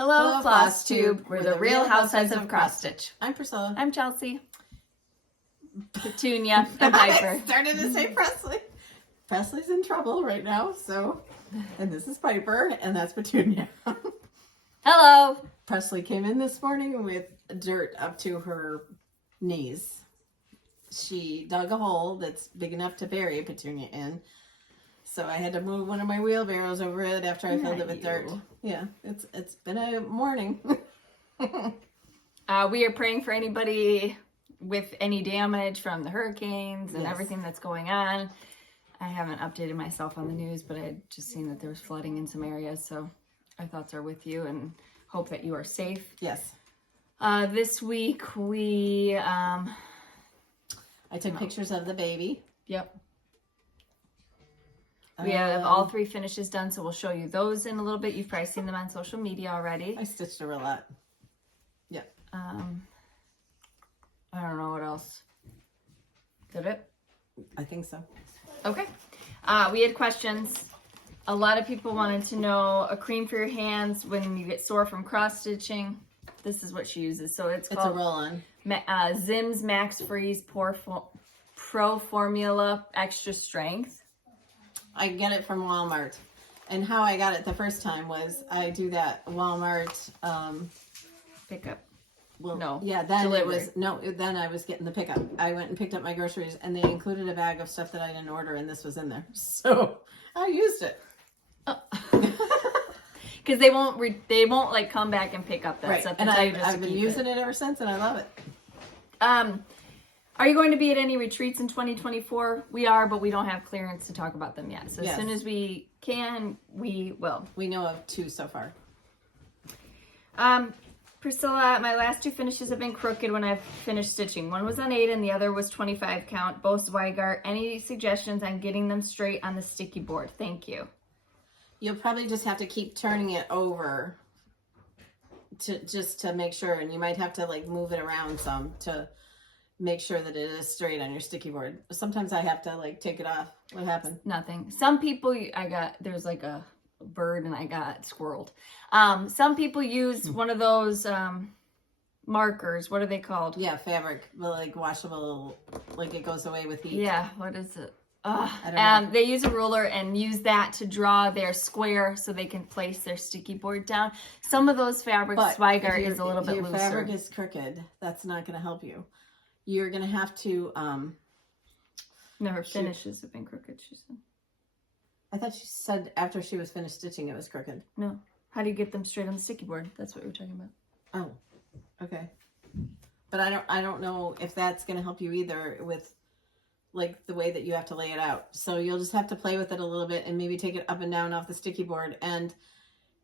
Hello, Flosstube. We're the real Housewives of Cross Stitch. I'm Priscilla. I'm Chelsea. Petunia and Piper. I started to say Presley. Presley's in trouble right now, and this is Piper, and that's Petunia. Hello. Presley came in this morning with dirt up to her knees. She dug a hole that's big enough to bury Petunia in. So I had to move one of my wheelbarrows over it after I filled it with dirt. Yeah, it's been a morning. We are praying for anybody with any damage from the hurricanes and everything that's going on. I haven't updated myself on the news, but I had just seen that there was flooding in some areas. So our thoughts are with you and hope that you are safe. Yes. This week we... I took pictures of the baby. Yep. We have all 3 finishes done, so we'll show you those in a little bit. You've probably seen them on social media already. I stitched her a lot. Yep. I don't know what else. Did it? I think so. Okay. We had questions. A lot of people wanted to know a cream for your hands when you get sore from cross stitching. This is what she uses. So it's called a roll-on. Zim's Max Freeze Pro Formula Extra Strength. I get it from Walmart. And how I got it the first time was I do that Walmart pickup. Well, no. Yeah, then delivery. Then I was getting the pickup. I went and picked up my groceries and they included a bag of stuff that I didn't order and this was in there. So I used it. Because they won't like come back and pick up that stuff. And I've been using it ever since and I love it. Are you going to be at any retreats in 2024? We are, but we don't have clearance to talk about them yet. So as soon as we can, we will. We know of 2 so far. Priscilla, my last 2 finishes have been crooked when I've finished stitching. One was on 8 and the other was 25 count, both Zweigart. Any suggestions on getting them straight on the sticky board? Thank you. You'll probably just have to keep turning it over to make sure, and you might have to like move it around some to make sure that it is straight on your sticky board. Sometimes I have to like take it off. What happened? Nothing. Some people, there's like a bird and I got squirreled. Some people use one of those markers. What are they called? Yeah, fabric, like washable, like it goes away with heat. Yeah, what is it? I don't know. They use a ruler and use that to draw their square so they can place their sticky board down. Some of those fabrics, Zweigart is a little bit looser. If your fabric is crooked, that's not going to help you. You're going to have to... No, her finishes have been crooked, she said. I thought she said after she was finished stitching it was crooked. No. How do you get them straight on the sticky board? That's what we were talking about. Oh, okay. But I don't know if that's going to help you either with like the way that you have to lay it out. So you'll just have to play with it a little bit and maybe take it up and down off the sticky board. And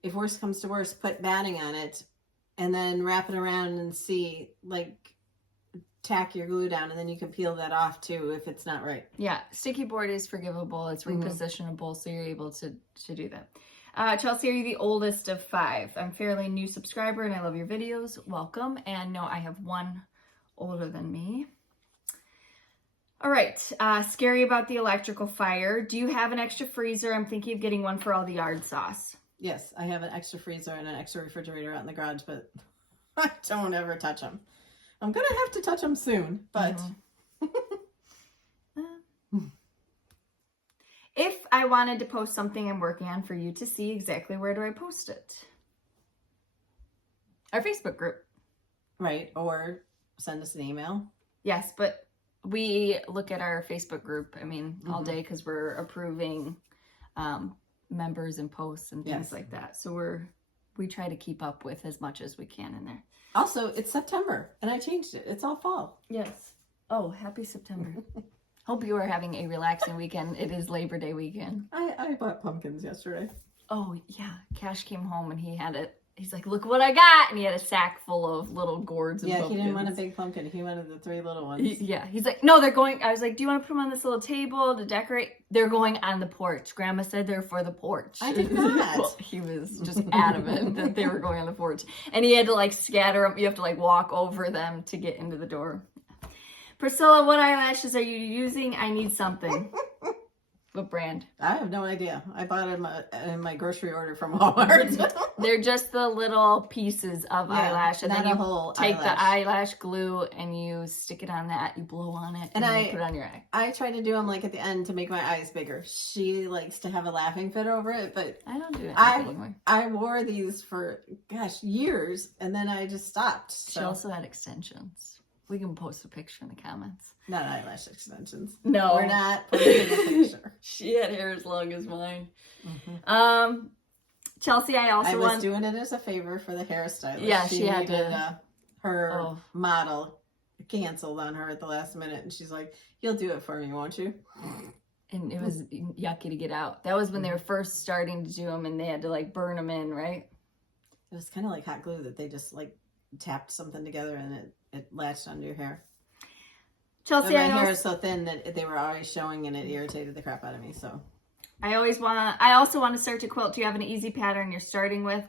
if worse comes to worse, put batting on it and then wrap it around and see, like, tack your glue down and then you can peel that off too if it's not right. Yeah, sticky board is forgivable. It's repositionable, so you're able to do that. Chelsea, are you the oldest of 5? I'm fairly new subscriber and I love your videos. Welcome. And no, I have 1 older than me. All right, scary about the electrical fire. Do you have an extra freezer? I'm thinking of getting one for all the yard sauce. Yes, I have an extra freezer and an extra refrigerator out in the garage, but I don't ever touch them. I'm going to have to touch them soon, but... If I wanted to post something I'm working on for you to see, exactly where do I post it? Our Facebook group. Right, or send us an email. Yes, but we look at our Facebook group, all day because we're approving members and posts and things like that. So we try to keep up with as much as we can in there. Also, it's September, and I changed it. It's all fall. Yes. Oh, happy September. Hope you are having a relaxing weekend. It is Labor Day weekend. I bought pumpkins yesterday. Oh, yeah. Cash came home, and he had it. He's like, look what I got. And he had a sack full of little gourds and pumpkins. He didn't want a big pumpkin. He wanted the 3 little ones. He's like, no, they're going. I was like, do you want to put them on this little table to decorate? They're going on the porch. Grandma said they're for the porch. I did not. Well, he was just adamant that they were going on the porch. And he had to like scatter them. You have to like walk over them to get into the door. Priscilla, what eyelashes are you using? I need something. What brand? I have no idea. I bought them in my grocery order from Walmart. They're just the little pieces of eyelash, and not then a you whole take the eyelash. eyelash glue and you stick it on that. You blow on it, and then you put it on your eye. I try to do them like at the end to make my eyes bigger. She likes to have a laughing fit over it, but I don't do it anymore. I wore these for years, and then I just stopped. So. She also had extensions. We can post a picture in the comments. Not eyelash extensions. No, we're not putting a picture. She had hair as long as mine. Mm-hmm. Chelsea, I was doing it as a favor for the hairstylist. Yeah, she had her model canceled on her at the last minute, and she's like, "You'll do it for me, won't you?" And it was yucky to get out. That was when they were first starting to do them, and they had to like burn them in, right? It was kind of like hot glue that they just like tapped something together and it latched onto your hair. Chelsea, my hair is so thin that they were always showing, and it irritated the crap out of me. So I also want to start to quilt. Do you have an easy pattern you're starting with?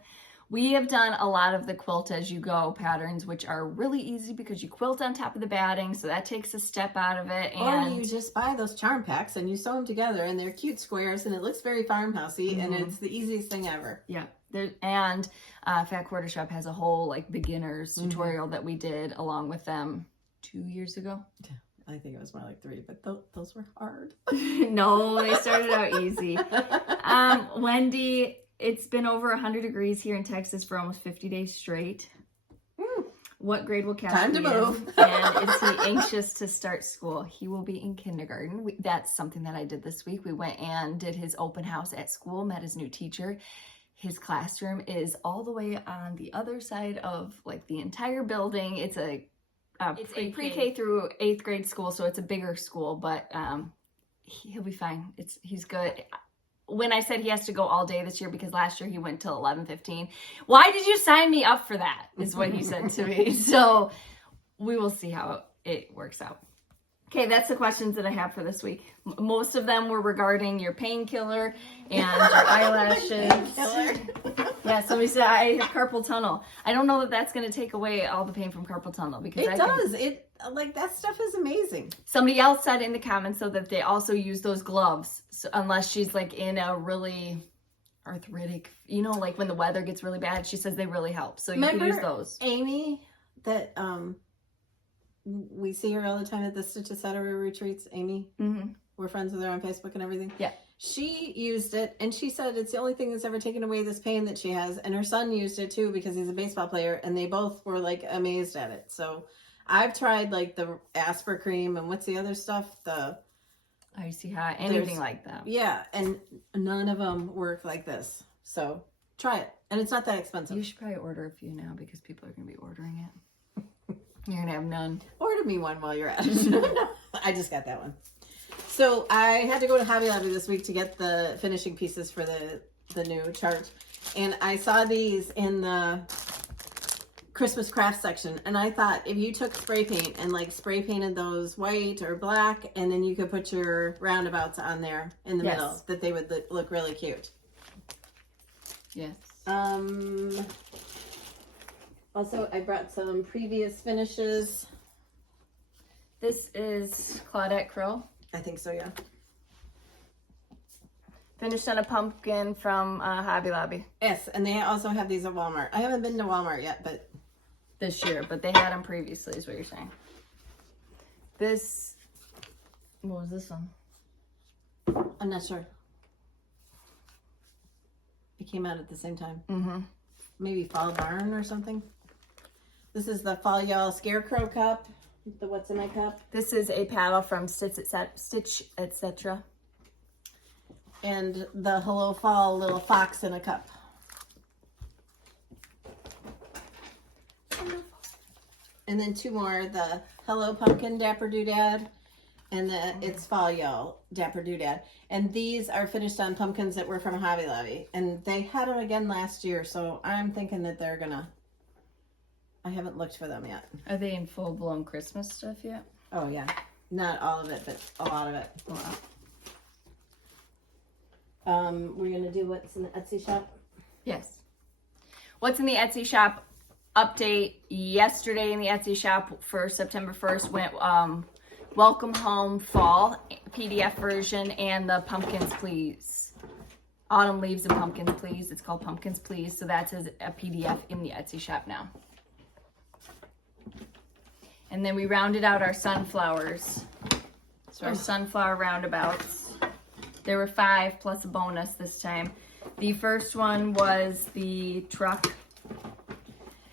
We have done a lot of the quilt as you go patterns, which are really easy because you quilt on top of the batting, so that takes a step out of it. And or you just buy those charm packs and you sew them together, and they're cute squares, and it looks very farmhousey, and it's the easiest thing ever. Yeah. Fat Quarter Shop has a whole like beginner's tutorial that we did along with them 2 years ago. I think it was more like 3, but those were hard. No, they started out easy. Wendy, it's been over 100 degrees here in Texas for almost 50 days straight. What grade will Cash Time to be move. in? And is he anxious to start school? He will be in kindergarten. That's something that I did this week. We went and did his open house at school, met his new teacher. His classroom is all the way on the other side of like the entire building. It's a pre-K through 8th grade school, so it's a bigger school, but he'll be fine. He's good. When I said he has to go all day this year because last year he went till 11:15, why did you sign me up for that? Is what he said to me. So we will see how it works out. Okay, that's the questions that I have for this week. Most of them were regarding your painkiller and your eyelashes. Yeah, somebody said I have carpal tunnel. I don't know that that's going to take away all the pain from carpal tunnel because it does. That stuff is amazing. Somebody else said in the comments though that they also use those gloves, so unless she's like in a really arthritic, like when the weather gets really bad. She says they really help, so you can use those. Amy, that we see her all the time at the Stitch Etc. retreats. Amy, we're friends with her on Facebook and everything. Yeah. She used it, and she said it's the only thing that's ever taken away this pain that she has. And her son used it too because he's a baseball player, and they both were like amazed at it. So I've tried like the Asper cream and what's the other stuff? The Icy Hot, anything like that. Yeah, and none of them work like this. So try it, and it's not that expensive. You should probably order a few now because people are going to be ordering it. You're going to have none. Order me one while you're at it. I just got that one. So I had to go to Hobby Lobby this week to get the finishing pieces for the new chart. And I saw these in the Christmas craft section. And I thought if you took spray paint and like spray painted those white or black, and then you could put your roundabouts on there in the middle, that they would look really cute. Yes. Also, I brought some previous finishes. This is Claudette Krill. I think so, yeah. Finished on a pumpkin from Hobby Lobby. Yes, and they also have these at Walmart. I haven't been to Walmart yet, but... This year, but they had them previously, is what you're saying. This... What was this one? I'm not sure. It came out at the same time. Maybe Fall Barn or something. This is the Fall Y'all Scarecrow Cup. The What's in My Cup. This is a paddle from Stitch Etc. And the Hello Fall Little Fox in a Cup. And then 2 more. The Hello Pumpkin Dapper Doodad. And the It's Fall Y'all Dapper Doodad. And these are finished on pumpkins that were from Hobby Lobby. And they had them again last year. So I'm thinking that they're going to... I haven't looked for them yet. Are they in full-blown Christmas stuff yet? Oh, yeah. Not all of it, but a lot of it. Wow. We're going to do what's in the Etsy shop? Yes. What's in the Etsy shop update yesterday in the Etsy shop for September 1st went Welcome Home Fall PDF version and the Pumpkins Please. Autumn Leaves and Pumpkins Please. It's called Pumpkins Please. So that's a PDF in the Etsy shop now. And then we rounded out our sunflowers. So our sunflower roundabouts. There were 5 plus a bonus this time. The first one was the truck.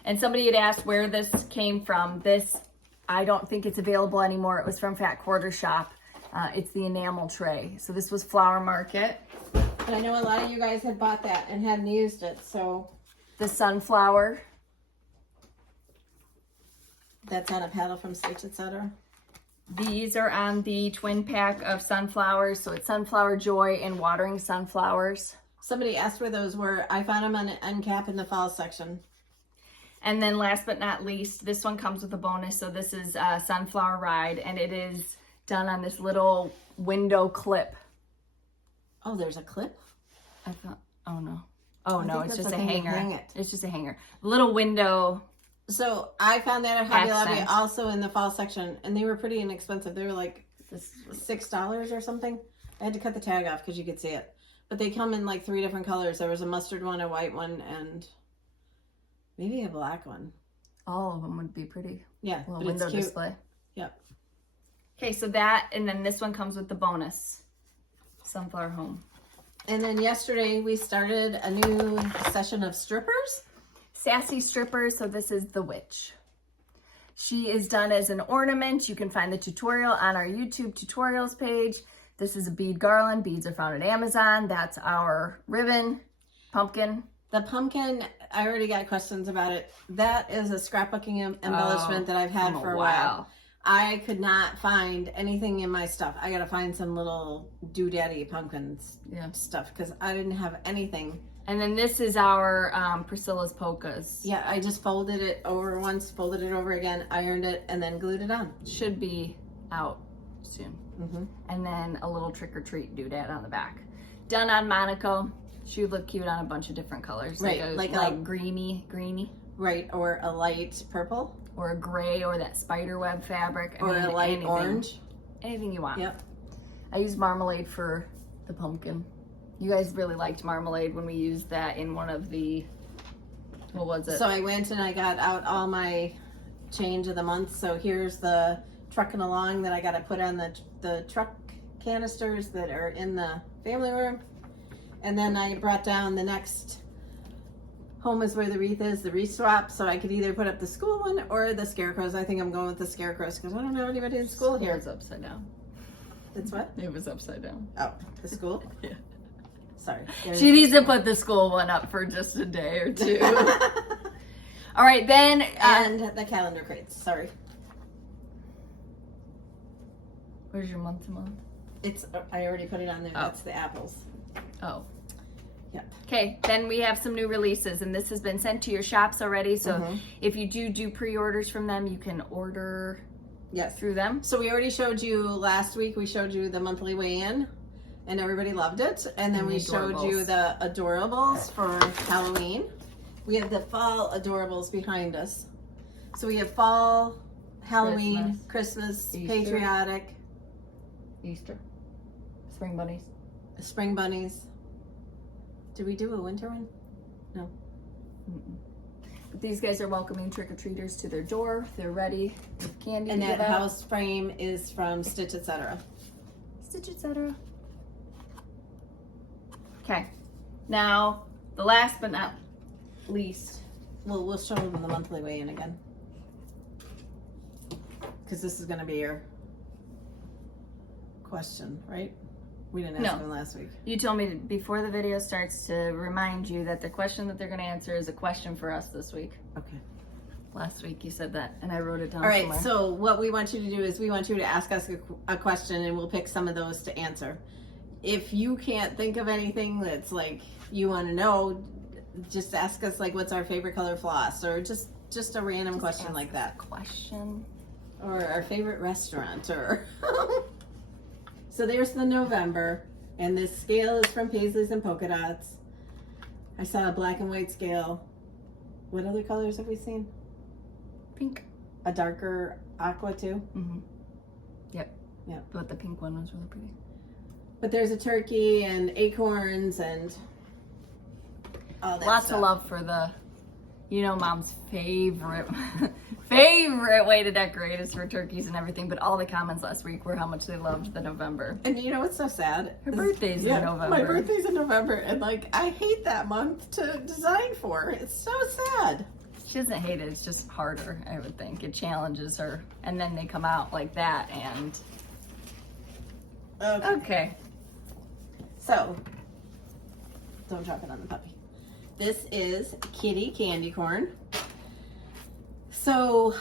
And somebody had asked where this came from. This, I don't think it's available anymore. It was from Fat Quarter Shop. It's the enamel tray. So this was Flower Market. But I know a lot of you guys had bought that and hadn't used it, so. The sunflower. That's on a paddle from Stitch, etc. These are on the twin pack of sunflowers. So it's Sunflower Joy and Watering Sunflowers. Somebody asked where those were. I found them on an end cap in the fall section. And then last but not least, this one comes with a bonus. So this is Sunflower Ride, and it is done on this little window clip. Oh, there's a clip? I thought, oh no. Oh I no, think it's that's just a a thing to hanger. hang it. It's just a hanger. Little window. So I found that at Hobby Lobby Accent. also in the fall section, and they were pretty inexpensive. They were like This $6 or something. I had to cut the tag off because you could see it. But they come in like 3 different colors. There was a mustard one, a white one, and maybe a black one. all of them would be pretty. Yeah, Little but window it's cute. display. Yep. Okay, so that, and then this one comes with the bonus. Sunflower Home. And then yesterday we started a new session of strippers. Sassy Strippers, so this is the witch. She is done as an ornament. You can find the tutorial on our YouTube tutorials page. This is a bead garland. Beads are found at Amazon. That's our ribbon, pumpkin. The pumpkin, I already got questions about it. That is a scrapbooking embellishment that I've had for a while. I could not find anything in my stuff. I gotta find some little doodaddy pumpkins stuff because I didn't have anything. And then this is our Priscilla's polkas. Yeah, I just folded it over once, folded it over again, ironed it, and then glued it on. Should be out soon. Mm-hmm. And then a little trick or treat doodad on the back. Done on Monaco. She would look cute on a bunch of different colors. Right, like a greeny. Right, or a light purple. Or a gray, or that spider web fabric. Or a light orange. Anything you want. Yep. I use marmalade for the pumpkin. You guys really liked marmalade when we used that in one of the, what was it? So I went and I got out all my change of the month. So here's the trucking along that I got to put on the truck canisters that are in the family room. And then I brought down the next home is where the wreath is, the wreath swap. So I could either put up the school one or the scarecrows. I think I'm going with the scarecrows because I don't have anybody in school here. It was upside down. It's what? It was upside down. Oh, the school? Yeah. Sorry. She needs to put the school one up for just a day or two. All right, then. And the calendar crates. Sorry. Where's your month to month? It's. I already put it on there. Oh. That's the apples. Oh. Yep. Okay, then we have some new releases, and this has been sent to your shops already. So if you do pre-orders from them, you can order through them. So we already showed you last week. We showed you the monthly weigh-in, and everybody loved it. And then we showed you the adorables for Halloween. We have the fall adorables behind us. So we have fall, Halloween, Christmas, patriotic, Easter, spring bunnies. Spring bunnies. Did we do a winter one? No. But these guys are welcoming trick-or-treaters to their door. They're ready with candy. And to that give out. house frame is from Stitch, etc. Stitch, etc. Okay. Now, the last but not least. Well, we'll show them the monthly weigh-in again. Because this is going to be your question, right? We didn't ask them last week. You told me before the video starts to remind you that the question that they're going to answer is a question for us this week. Okay. Last week you said that, and I wrote it down All right, somewhere. so what we want you to do is we want you to ask us a question, and we'll pick some of those to answer. If you can't think of anything that's like you want to know, just ask us like what's our favorite color floss, or just a random question like that. Question. Or our favorite restaurant, or... So there's the November, and this scale is from Paisley's and Polka Dots. I saw a black and white scale. What other colors have we seen? Pink. A darker aqua too? Mm-hmm. Yep. Yeah. But the pink one was really pretty. But there's a turkey and acorns and all that Lots stuff. of love for the, you know, Mom's favorite favorite way to decorate is for turkeys and everything. But all the comments last week were how much they loved the November. And you know what's so sad? Her birthday's in November. My birthday's in November, and like I hate that month to design for. It's so sad. She doesn't hate it. It's just harder, I would think. It challenges her, and then they come out like that. And okay. So, don't drop it on the puppy. This is kitty candy corn. So,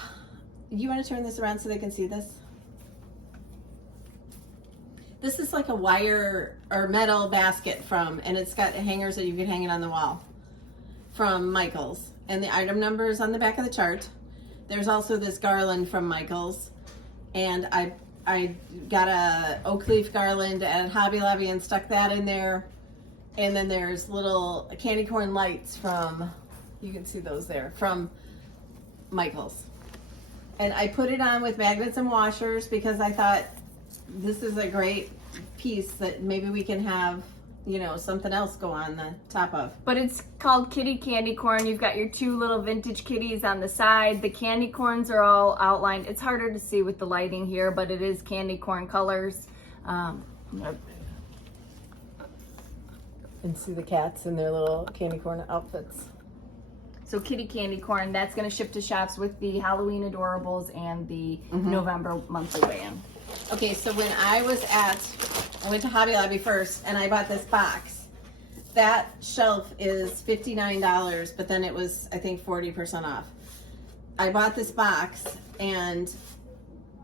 you want to turn this around so they can see this? This is like a wire or metal basket and it's got hangers that you can hang it on the wall from Michael's. And the item number is on the back of the chart. There's also this garland from Michael's. And I got a oak leaf garland at Hobby Lobby and stuck that in there. And then there's little candy corn lights from, you can see those there, from Michael's. And I put it on with magnets and washers because I thought this is a great piece that maybe we can have, you know, something else go on the top of. But it's called kitty candy corn. You've got your two little vintage kitties on the side. The candy corns are all outlined. It's harder to see with the lighting here, but it is candy corn colors. And see the cats in their little candy corn outfits. So kitty candy corn, that's going to ship to shops with the Halloween Adorables and the November monthly weigh-in. Okay, so when I went to Hobby Lobby first and I bought this box. That shelf is $59, but then it was, I think, 40% off. I bought this box and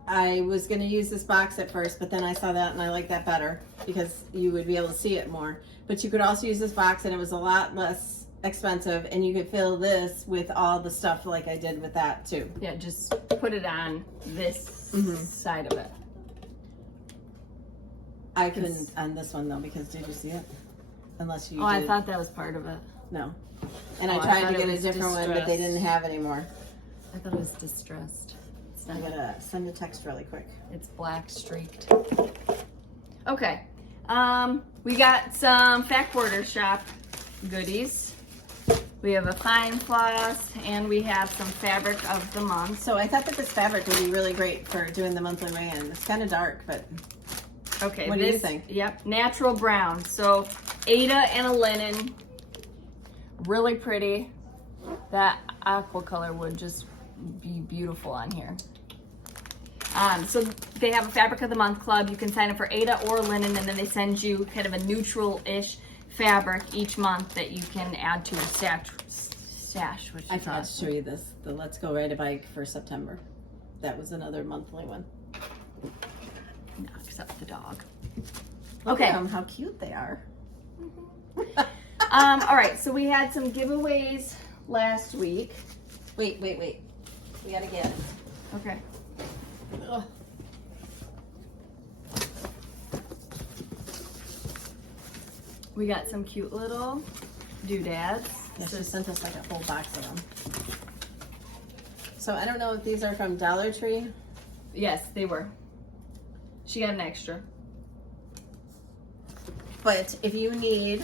I was going to use this box at first, but then I saw that and I like that better because you would be able to see it more. But you could also use this box and it was a lot less expensive and you could fill this with all the stuff like I did with that too. Yeah, just put it on this side of it. I couldn't on this one though because did you see it? Unless you did. I thought that was part of it. No. And I I tried thought to get it a was different one, but they didn't have anymore. I thought it was distressed. It's I'm not. gonna send a text really quick. It's black streaked. Okay. We got some Fat Quarter Shop goodies. We have a fine floss and we have some fabric of the month. So I thought that this fabric would be really great for doing the monthly weigh-in. It's kind of dark, but okay. What do you think? Yep, natural brown. So Ada and a linen, really pretty. That aqua color would just be beautiful on here. So they have a fabric of the month club. You can sign up for Ada or linen, and then they send you kind of a neutral-ish fabric each month that you can add to a stash. Which I forgot to show you this. The Let's Go Ride a Bike for September. That was another monthly one. No, except the dog. Look Okay. at them, how cute they are. All right, so we had some giveaways last week. Wait. We gotta get it. Okay. Ugh. We got some cute little doodads. Yeah, she sent us like a whole box of them. So I don't know if these are from Dollar Tree. Yes, they were. She got an extra. But if you need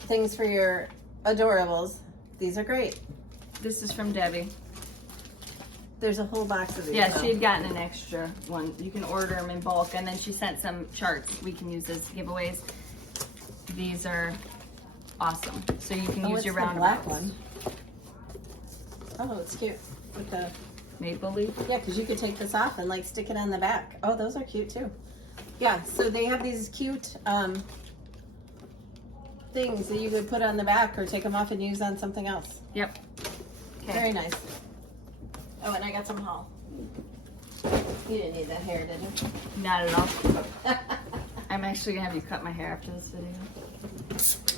things for your adorables, these are great. This is from Debbie. There's a whole box of these. Yeah, so. she had gotten an extra one. You can order them in bulk, and then she sent some charts we can use as giveaways. These are awesome. So you can use your the roundabouts. black one. Oh, it's cute with the Maple leaf. yeah, because you could take this off and like stick it on the back. Oh, those are cute too. Yeah, so they have these cute things that you could put on the back or take them off and use on something else. Yep. Okay. Very nice. Oh, and I got some haul. You didn't need that hair, did you? Not at all. I'm actually gonna have you cut my hair after this video. Just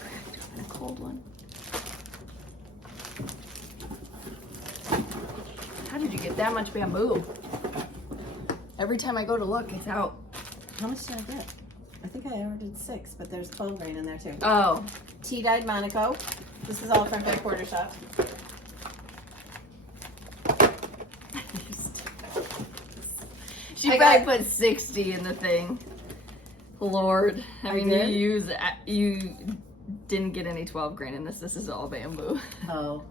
cracked open a cold one. How did you get that much bamboo? Every time I go to look, it's out. How much did I get? I think I ordered 6, but there's 12 grain in there too. Oh, Tea-dyed Monaco. This is all from Fat Quarter Shop. She probably put 60 in the thing. Lord. I mean, you didn't get any 12 grain in this. This is all bamboo. Oh.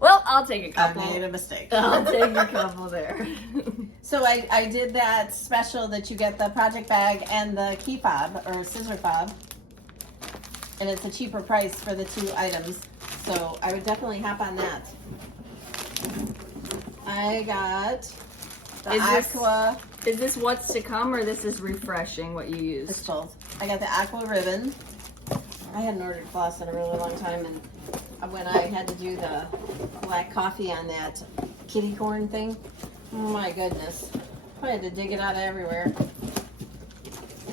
Well, I'll take a couple. I made a mistake. I'll take a couple there. So I did that special that you get the project bag and the key fob or scissor fob. And it's a cheaper price for the 2 items. So I would definitely hop on that. I got the Aqua. Is this what's to come or this is refreshing what you used? It's both. I got the Aqua ribbon. I hadn't ordered floss in a really long time, and when I had to do the black coffee on that kitty corn thing, oh my goodness, I had to dig it out of everywhere.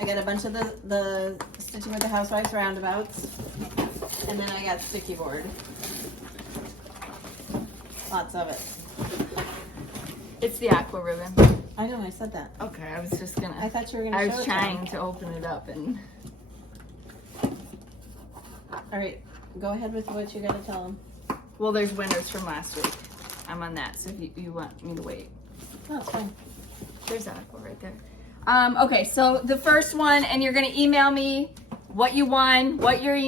I got a bunch of the Stitching with the Housewives roundabouts, and then I got sticky board. Lots of it. It's the Aqua ribbon. I know, I said that. Okay, I was just gonna. I thought you were gonna. I show was it trying to open it up and. All right, go ahead with what you gotta tell them. Well, there's winners from last week. I'm on that, so if you want me to wait. Oh, it's fine. There's Aqua right there. Okay, so the first one, and you're gonna email me what you won, what your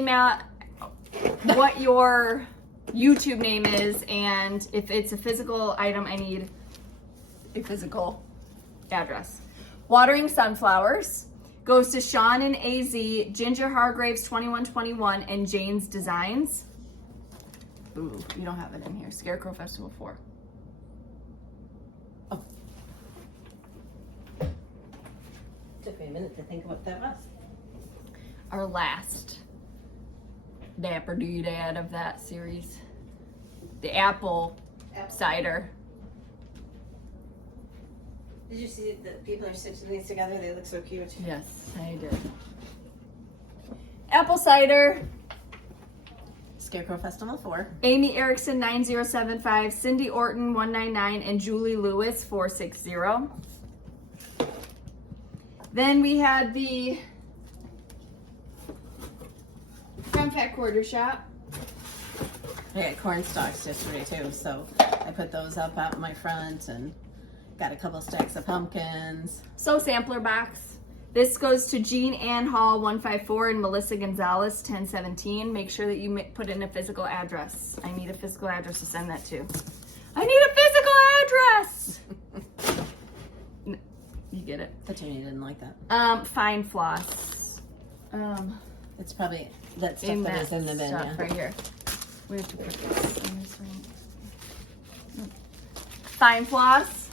YouTube name is, and if it's a physical item, I need a physical address. Watering Sunflowers goes to Sean and AZ, Ginger Hargraves 2121, and Jane's Designs. Ooh, you don't have it in here. Scarecrow Festival 4. Oh. Took me a minute to think what that was. Our last Dapper Doodad of that series. The apple cider. Did you see that people are stitching these together? They look so cute. Yes, I did. Apple cider. Scarecrow Festival 4. Amy Erickson 9075, Cindy Orton 199, and Julie Lewis 460. Then we had the Fun Fat Quarter Shop. I got corn stalks yesterday too, so I put those up out in my front and got a couple stacks of pumpkins. So sampler box. This goes to Jean Ann Hall 154 and Melissa Gonzalez 1017. Make sure that you put in a physical address. I need a physical address to send that to. I need a physical address! You get it. But Jenny didn't like that. Fine floss. It's probably that stuff In that that is in the bin, stuff yeah. right here. We have to put this in this one. Fine floss.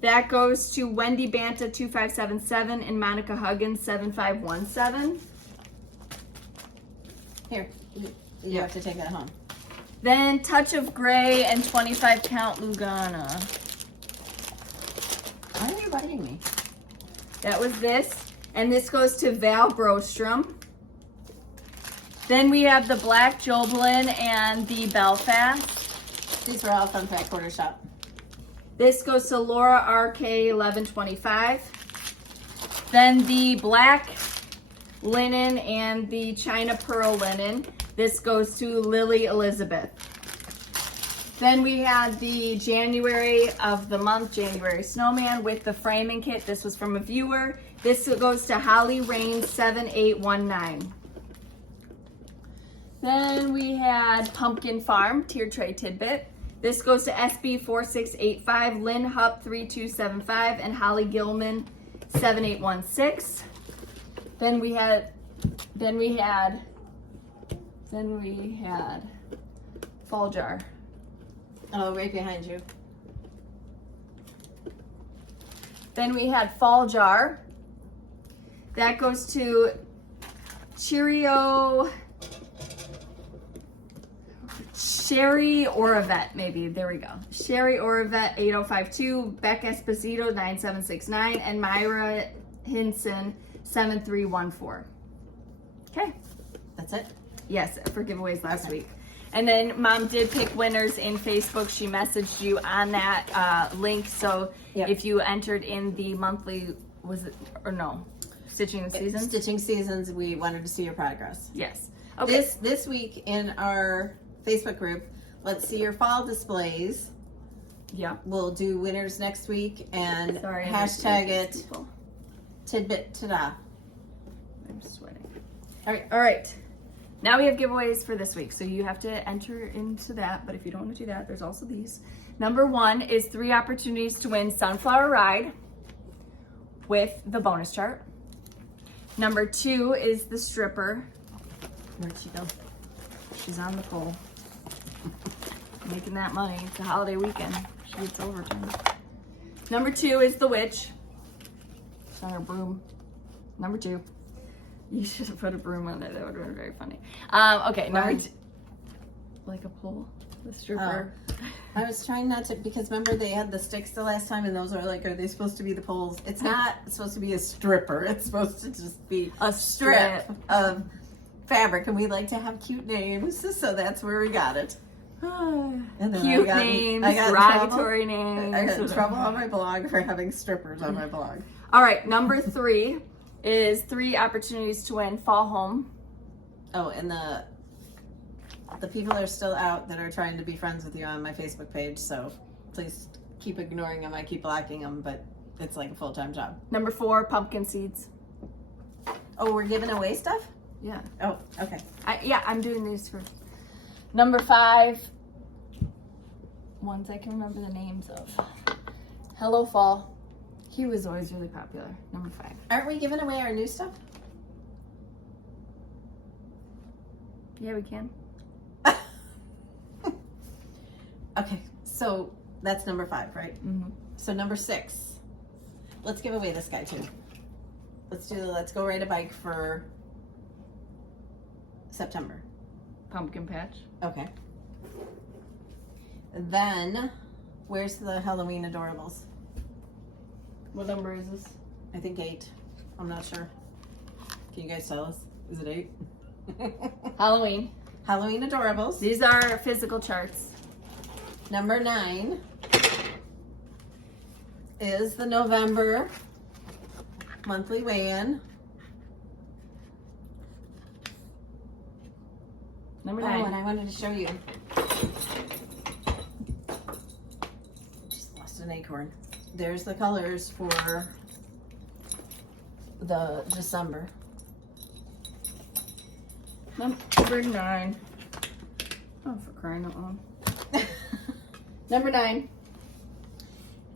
That goes to Wendy Banta 2577 and Monica Huggins 7517. Here, you have to take that home. Then Touch of Gray and 25 count Lugana. Why are you biting me? That was this. And this goes to Val Brostrom. Then we have the Black Joblin and the Belfast. These were all Fun Fat Quarter Shop. This goes to Laura RK 1125. Then the black linen and the China Pearl linen. This goes to Lily Elizabeth. Then we had the January of the month, January Snowman with the framing kit. This was from a viewer. This goes to Holly Rain 7819. Then we had Pumpkin Farm, Tier Tray Tidbit. This goes to SB 4685, Lynn Hupp 3275, and Holly Gilman 7816. Then we had Fall Jar. Oh, right behind you. Then we had Fall Jar. That goes to Cheerio Sherry Oravet, maybe. There we go. Sherry Oravet 8052, Beck Esposito 9769, and Myra Hinson 7314. Okay. That's it? Yes, for giveaways last week. And then Mom did pick winners in Facebook. She messaged you on that link. So if you entered in the monthly, was it, or no? Stitching Seasons? Stitching Seasons, we wanted to see your progress. Yes. Okay. This week in our Facebook group, let's see your fall displays. Yeah. We'll do winners next week and Sorry, hashtag it people. tidbit ta-da. I'm sweating. All right. All right. Now we have giveaways for this week. So you have to enter into that. But if you don't want to do that, there's also these. Number 1 is 3 opportunities to win Sunflower Ride with the bonus chart. Number 2 is the stripper. Where'd she go? She's on the pole. Making that money. It's a holiday weekend. She gets overtime. Number 2 is the witch. It's on her broom. Number 2. You should have put a broom on there. That would have been very funny. Okay, number 2. Like a pole. The stripper. Oh. I was trying not to, because remember they had the sticks the last time and those are like, are they supposed to be the poles? It's not supposed to be a stripper. It's supposed to just be A strip of fabric, and we like to have cute names, so that's where we got it. And then Cute names, derogatory names. I got in trouble on my blog for having strippers on my blog. All right, number 3 is 3 opportunities to win Fall Home. Oh, and the people are still out that are trying to be friends with you on my Facebook page, so please keep ignoring them. I keep blocking them, but it's like a full-time job. Number 4, pumpkin seeds. Oh, we're giving away stuff? Yeah. Oh, okay. I'm doing these for. Number 5, ones I can remember the names of. Hello Fall. He was always really popular. Number 5. Aren't we giving away our new stuff? Yeah, we can. Okay, so that's number 5, right? Mm-hmm. So number 6, let's give away this guy too. Let's go ride a bike for September. Pumpkin patch. Okay. Then, where's the Halloween adorables? What number is this? I think 8. I'm not sure. Can you guys tell us? Is it 8? Halloween. Halloween adorables. These are physical charts. Number 9 is the November monthly weigh-in. Number Oh, 9. and I wanted to show you. Just lost an acorn. There's the colors for the December. Number 9. Oh, for crying out loud. Number 9.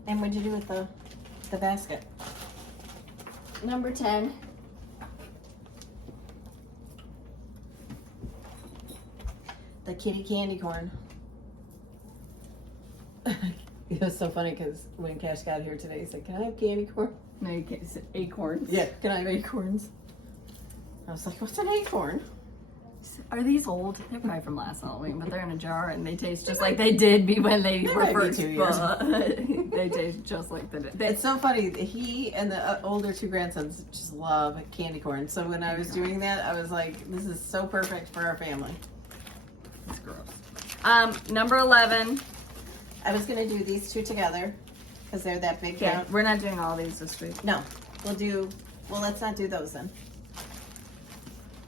And what'd you do with the basket? Number 10. The kitty candy corn. It was so funny because when Cash got here today, he said, "Can I have candy corn?" No, you can't. It's acorns. Yeah, can I have acorns? I was like, "What's an acorn?" Are these old? They're probably from last Halloween, but they're in a jar and they taste just like they did when they were might be first. 2 years. They taste just like they did. It's so funny. He and the older 2 grandsons just love candy corn. So when I was doing that, I was like, "This is so perfect for our family." It's gross. Number 11. I was gonna do these 2 together because they're that big. Okay, we're not doing all these this week. No, let's not do those then.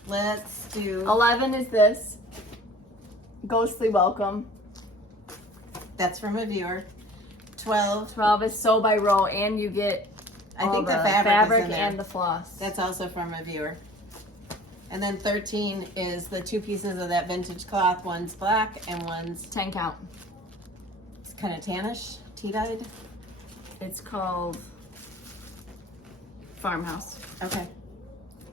Let's do. 11 is this. Ghostly Welcome. That's from a viewer. 12. 12 is Sew by Row, and you get I all think the the fabric is in there. and the floss. That's also from a viewer. And then 13 is the 2 pieces of that vintage cloth. One's black and one's 10 count. it's kind of tannish, tea-dyed. It's called Farmhouse. Okay.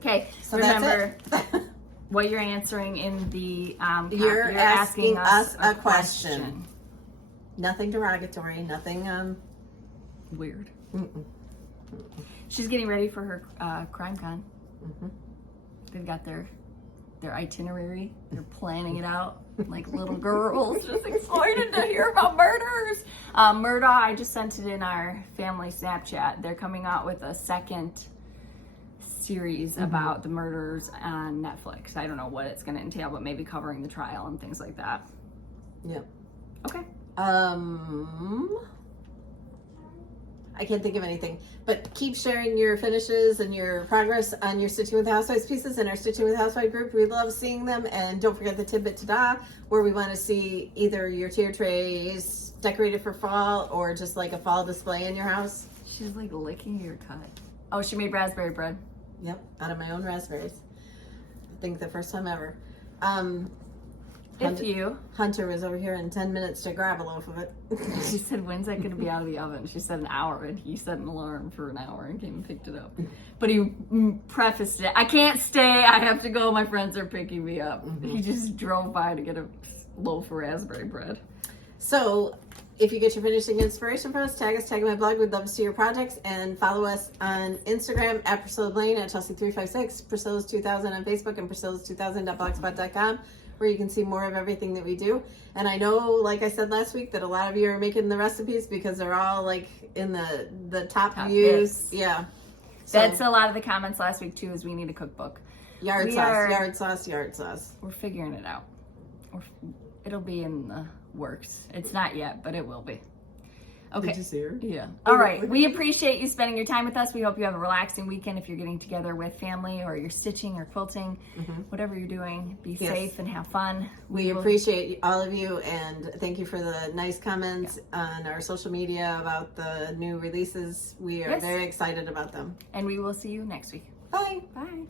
Okay, So remember that's it. what you're answering in the You're asking us a question. Nothing derogatory, nothing Weird. mm-mm. She's getting ready for her Crime Con. Mm-hmm. They've got their itinerary. They're planning it out like little girls, just excited to hear about murders. Murda, I just sent it in our family Snapchat. They're coming out with a second series about the murders on Netflix. I don't know what it's going to entail, but maybe covering the trial and things like that. Yep. Okay. I can't think of anything, but keep sharing your finishes and your progress on your Stitching with Housewives pieces in our Stitching with Housewives group. We love seeing them, and don't forget the tidbit ta-da, where we want to see either your tier trays, decorate it for fall or just like a fall display in your house. She's like licking your cut. Oh, she made raspberry bread. Yep, out of my own raspberries. I think the first time ever. Hunter was over here in 10 minutes to grab a loaf of it. She said, when's that going to be out of the oven? She said an hour, and he set an alarm for an hour and came and picked it up. But he prefaced it, I can't stay, I have to go, my friends are picking me up. He just drove by to get a loaf of raspberry bread. So, if you get your finishing inspiration post, tag us, tag my blog. We'd love to see your projects. And follow us on Instagram at Priscilla Blaine, at Chelsea356, Priscilla's 2000 on Facebook, and Priscilla's2000.blogspot.com, where you can see more of everything that we do. And I know, like I said last week, that a lot of you are making the recipes because they're all like in the top views. Hits. Yeah. So, that's a lot of the comments last week too, is we need a cookbook. Yard sauce. We're figuring it out. It'll be in the works. It's not yet, but it will be. Okay. Did you see her? Yeah. All right. We appreciate you spending your time with us. We hope you have a relaxing weekend if you're getting together with family or you're stitching or quilting, whatever you're doing. Be safe and have fun. We appreciate all of you, and thank you for the nice comments on our social media about the new releases. We are very excited about them. And we will see you next week. Bye. Bye.